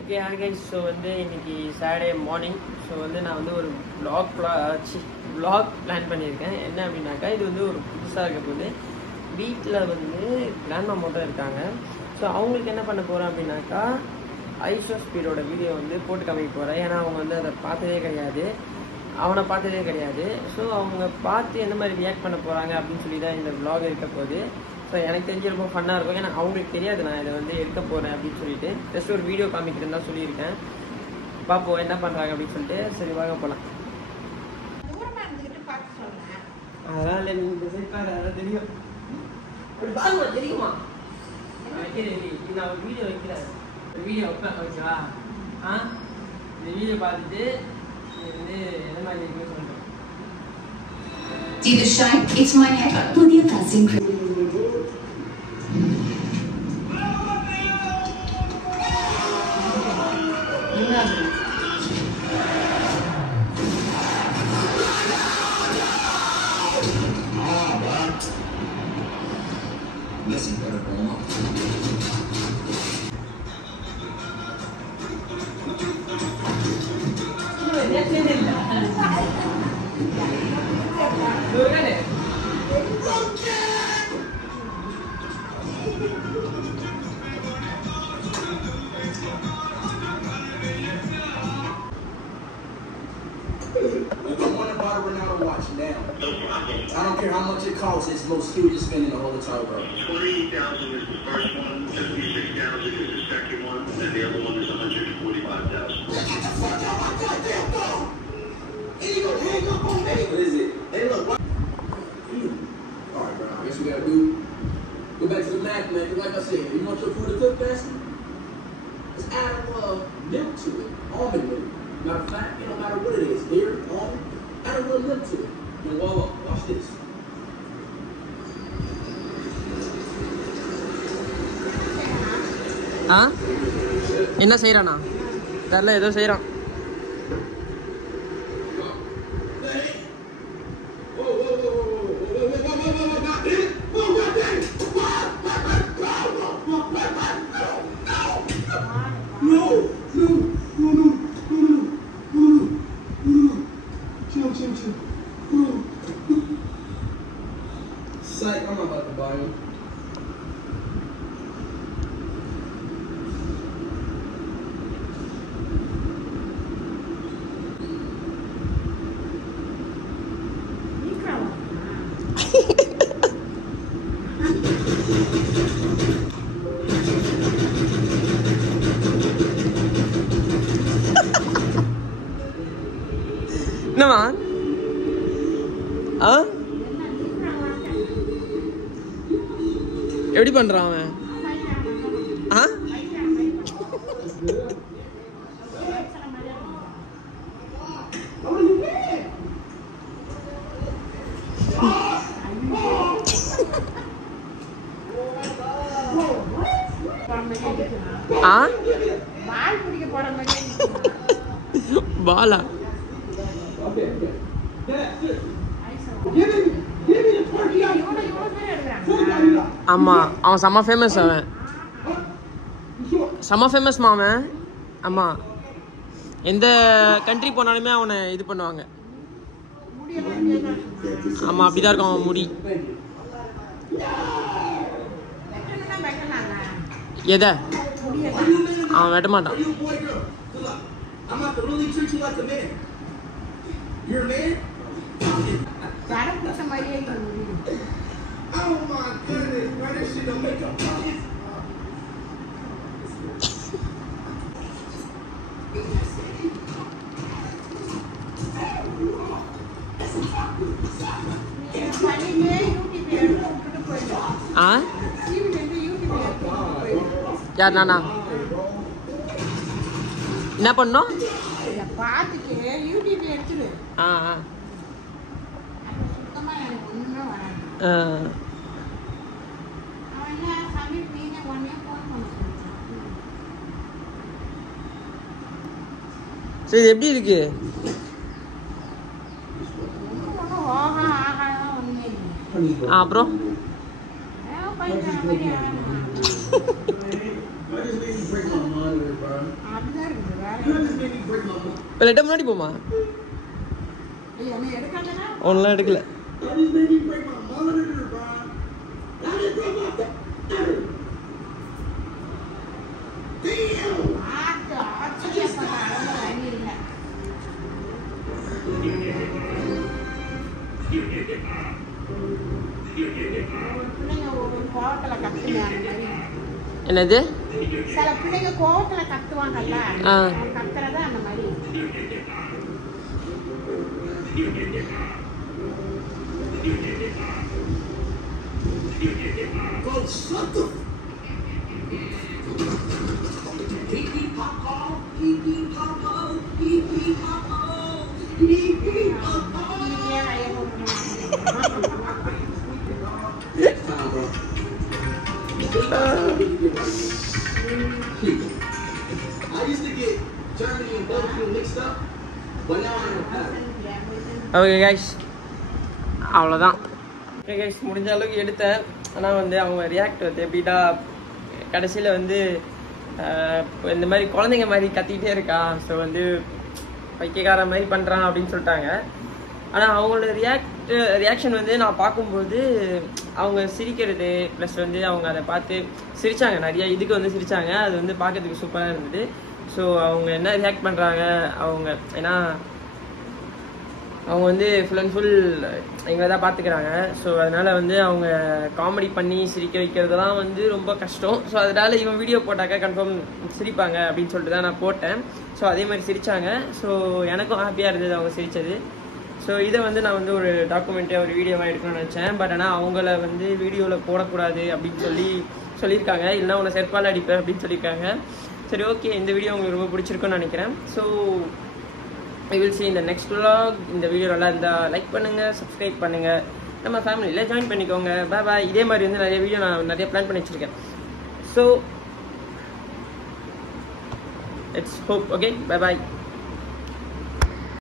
Okay guys, so வந்து இன்னைக்கு Saturday morning. So வந்து நான் வந்து ஒரு vlog பிளான் பண்ணியிருக்கேன். என்ன அப்படின்னாக்கா, இது வந்து ஒரு புதுசாக இருக்க போது வீட்டில் வந்து கிராண்ட்மா மட்டும் இருக்காங்க. ஸோ அவங்களுக்கு என்ன பண்ண போகிறேன் அப்படின்னாக்கா, ஐஷோ ஸ்பீடோட வீடியோ வந்து போட்டு காமிக்க போகிறேன். ஏன்னா அவங்க வந்து அதை பார்த்ததே கிடையாது, அவனை பார்த்ததே கிடையாது. ஸோ அவங்க பார்த்து எந்த மாதிரி ரியாக்ட் பண்ண போகிறாங்க அப்படின்னு சொல்லி தான் இந்த vlog இருக்க போகுது. ஸோ எனக்கு தெரிஞ்சு ரொம்ப ஃபன்னாக இருக்கும். ஏன்னா அவங்களுக்கு தெரியாது நான் இதை வந்து எடுக்க போகிறேன் அப்படின்னு சொல்லிட்டு ஜஸ்ட் ஒரு வீடியோ காமிக்கிறேன்னு தான் சொல்லியிருக்கேன். பார்ப்போம் என்ன பண்ணுறாங்க அப்படின்னு சொல்லிட்டு. சரி வாங்க போகலாம். அதெல்லாம் இல்லை, நீங்கள் சேர்க்காத, அதெல்லாம் தெரியும். தெரியுமா? நான் ஒரு வீடியோ வைக்கிறேன், ஒரு வீடியோ வைப்பேன். ஓகேவா? இந்த வீடியோ பார்த்துட்டு வந்து என்ன மாதிரி இருக்குன்னு சொல்லிட்டோம். See the shine? It's my hair. പുതിയ casting crew. Listen, better go on. I don't care how much it costs, it's the most stupid spend in the whole entire world. 28,000 is the first one, 76,000 is the second one, and the other one is 145,000. Get the fuck out my goddamn door! And you gonna hang up on me? What is it? Hey, look, what? Alright, bro, I guess we gotta go back to the math, man, because like I said, you want your food to cook faster? Just add milk to it, almond milk. Matter of fact, it don't matter what it is, dairy, almond, add a little milk to it. And voila, watch this. என்ன செய்யறானா தெரியல, ஏதோ செய்யறான். Psych, I'm not about to buy him. என்னமா? எப்படி பண்றான் அவன்? பாலா ஆமா, அவன் செம்ம ஃபேமஸ். அவன் செம்ம ஃபேமஸ் அவன். ஆமா, எந்த கண்ட்ரி போனாலுமே அவனை இது பண்ணுவாங்க. ஆமா, அப்படிதான் இருக்கும் அவன் முடி. எதை அவன் வெட்ட மாட்டான். Oh my goodness, bro, this shit don't make a fucking... யார் நானா? என்ன பண்ணோம்? சரி, எப்படி இருக்கு? அப்புறம் I just made you break my monitor, bro. You just made me break my monitor. இப்போ லைட்டாக முன்னாடி போமா ஒன்றுலாம் எடுக்கல I just made you break my monitor, bro. I just broke my monitor. Damn. என்னது சில பிள்ளைங்க கோவத்துல கத்துவாங்கல்ல கத்துறதா அந்த மாதிரி Bro, shut the pee-pee pop-pop, pee-pee pop-pop, pee-pee pop-pop, pee-pee pop-pop. Next time, bro. I used to get Germany and Belgium mixed up, but now I don't have it. Okay guys அவ்வளோதான். Okay guys முடிஞ்ச அளவுக்கு எடுத்தேன். ஆனால் வந்து அவங்க react வந்து எப்படின்னா கடைசியில் வந்து இந்த மாதிரி குழந்தைங்க மாதிரி கத்திக்கிட்டே இருக்கா, ஸோ வந்து பைத்தியக்கார மாதிரி பண்ணுறான் அப்படின்னு சொல்லிட்டாங்க. ஆனால் அவங்களோட ரியாக்ஷன் வந்து நான் பார்க்கும்போது அவங்க சிரிக்கிறது ப்ளஸ் வந்து அவங்க அதை பார்த்து சிரித்தாங்க, நிறையா இதுக்கு வந்து சிரித்தாங்க. அது வந்து பார்க்கறதுக்கு சூப்பராக இருந்தது. ஸோ அவங்க என்ன ரியாக்ட் பண்ணுறாங்க அவங்க, ஏன்னா அவங்க வந்து ஃபுல் அண்ட் ஃபுல் எங்களை தான் பார்த்துக்கிறாங்க. ஸோ அதனால் வந்து அவங்க காமெடி பண்ணி சிரிக்க வைக்கிறதுலாம் வந்து ரொம்ப கஷ்டம். ஸோ அதனால் இவன் வீடியோ போட்டாக்கா கன்ஃபார்ம் சிரிப்பாங்க அப்படின்னு சொல்லிட்டு தான் நான் போட்டேன். ஸோ அதே மாதிரி சிரித்தாங்க. ஸோ எனக்கும் ஹாப்பியாக இருந்தது அவங்க சிரித்தது. ஸோ இதை வந்து நான் வந்து ஒரு டாக்குமெண்ட்டாக ஒரு வீடியோவாக எடுக்கணும்னு நினச்சேன். பட் ஆனால் அவங்கள வந்து வீடியோவில் போடக்கூடாது அப்படின்னு சொல்லியிருக்காங்க. இல்லைனா உன்னை செருப்பால் அடிப்பேன் அப்படின்னு சொல்லியிருக்காங்க. சரி, ஓகே, இந்த வீடியோ உங்களுக்கு ரொம்ப பிடிச்சிருக்குன்னு நினைக்கிறேன். So I will see in the next vlog. இந்த வீடியோ நல்லா இருந்தால் லைக் பண்ணுங்கள், சப்ஸ்கிரைப் பண்ணுங்கள், நம்ம ஃபேமிலியில் ஜாயின் பண்ணிக்கோங்க. பாய் பாய். இதே மாதிரி வந்து நிறைய வீடியோ நான் நிறைய பிளான் பண்ணி வச்சுருக்கேன். So it's hope. Okay, bye bye.